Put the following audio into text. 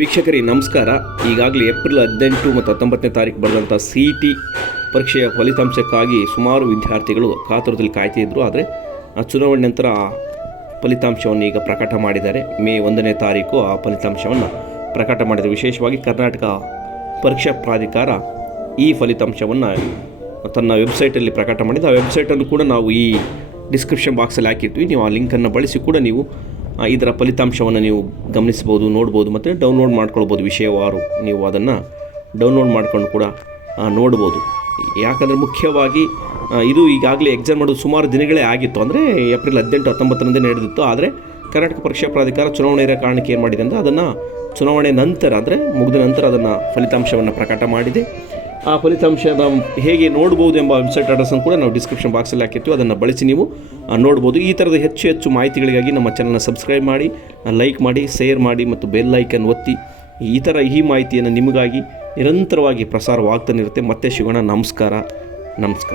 ವೀಕ್ಷಕರಿಗೆ ನಮಸ್ಕಾರ. ಈಗಾಗಲೇ ಏಪ್ರಿಲ್ ಹದಿನೆಂಟು ಮತ್ತು ಹತ್ತೊಂಬತ್ತನೇ ತಾರೀಕು ಬರೆದಂಥ ಸಿ ಟಿ ಪರೀಕ್ಷೆಯ ಫಲಿತಾಂಶಕ್ಕಾಗಿ ಸುಮಾರು ವಿದ್ಯಾರ್ಥಿಗಳು ಕಾತುರದಲ್ಲಿ ಕಾಯ್ತಿದ್ರು ಆದರೆ, ಆ ಚುನಾವಣೆ ನಂತರ ಫಲಿತಾಂಶವನ್ನು ಈಗ ಪ್ರಕಟ ಮಾಡಿದ್ದಾರೆ. ಮೇ ಒಂದನೇ ತಾರೀಕು ಆ ಫಲಿತಾಂಶವನ್ನು ಪ್ರಕಟ ಮಾಡಿದರು. ವಿಶೇಷವಾಗಿ ಕರ್ನಾಟಕ ಪರೀಕ್ಷಾ ಪ್ರಾಧಿಕಾರ ಈ ಫಲಿತಾಂಶವನ್ನು ತನ್ನ ವೆಬ್ಸೈಟಲ್ಲಿ ಪ್ರಕಟ ಮಾಡಿದ್ದು. ಆ ವೆಬ್ಸೈಟನ್ನು ಕೂಡ ನಾವು ಈ ಡಿಸ್ಕ್ರಿಪ್ಷನ್ ಬಾಕ್ಸಲ್ಲಿ ಹಾಕಿರ್ತೀವಿ. ನೀವು ಆ ಲಿಂಕನ್ನು ಬಳಸಿ ಕೂಡ ನೀವು ಇದರ ಫಲಿತಾಂಶವನ್ನು ನೀವು ಗಮನಿಸ್ಬೋದು ನೋಡ್ಬೋದು ಮತ್ತು ಡೌನ್ಲೋಡ್ ಮಾಡ್ಕೊಳ್ಬೋದು. ವಿಷಯವಾರು ನೀವು ಅದನ್ನು ಡೌನ್ಲೋಡ್ ಮಾಡ್ಕೊಂಡು ಕೂಡ ನೋಡ್ಬೋದು. ಯಾಕಂದರೆ ಮುಖ್ಯವಾಗಿ ಇದು ಈಗಾಗಲೇ ಎಕ್ಸಾಮ್ ಮಾಡೋದು ಸುಮಾರು ದಿನಗಳೇ ಆಗಿತ್ತು. ಅಂದರೆ ಏಪ್ರಿಲ್ ಹದಿನೆಂಟು, ಹತ್ತೊಂಬತ್ತರಂದೇ ನಡೆದಿತ್ತು. ಆದರೆ ಕರ್ನಾಟಕ ಪರೀಕ್ಷಾ ಪ್ರಾಧಿಕಾರ ಚುನಾವಣೆ ಇರೋ ಕಾರಣಕ್ಕೆ ಏನು ಮಾಡಿದೆ ಅಂದರೆ ಅದನ್ನು ಚುನಾವಣೆ ನಂತರ, ಅಂದರೆ ಮುಗಿದ ನಂತರ ಅದನ್ನು ಫಲಿತಾಂಶವನ್ನು ಪ್ರಕಟ ಮಾಡಿದೆ. ಆ ಫಲಿತಾಂಶ ನಾವು ಹೇಗೆ ನೋಡ್ಬೋದು ಎಂಬ ವೆಬ್ಸೈಟ್ ಅಡ್ರೆಸ್ಸನ್ನು ಕೂಡ ನಾವು ಡಿಸ್ಕ್ರಿಪ್ಷನ್ ಬಾಕ್ಸಲ್ಲಿ ಹಾಕಿರ್ತೀವಿ. ಅದನ್ನು ಬಳಸಿ ನೀವು ನೋಡ್ಬೋದು. ಈ ಥರದ ಹೆಚ್ಚು ಹೆಚ್ಚು ಮಾಹಿತಿಗಳಿಗಾಗಿ ನಮ್ಮ ಚಾನಲ್ನ ಸಬ್ಸ್ಕ್ರೈಬ್ ಮಾಡಿ ಲೈಕ್ ಮಾಡಿ ಶೇರ್ ಮಾಡಿ ಮತ್ತು ಬೆಲ್ ಐಕನ್ ಒತ್ತಿ ಈ ಥರ ಈ ಮಾಹಿತಿಯನ್ನು ನಿಮಗಾಗಿ ನಿರಂತರವಾಗಿ ಪ್ರಸಾರವಾಗ್ತಾನೆ ಇರುತ್ತೆ. ಮತ್ತೆ ಸಿಗೋಣ ನಮಸ್ಕಾರ. ನಮಸ್ಕಾರ.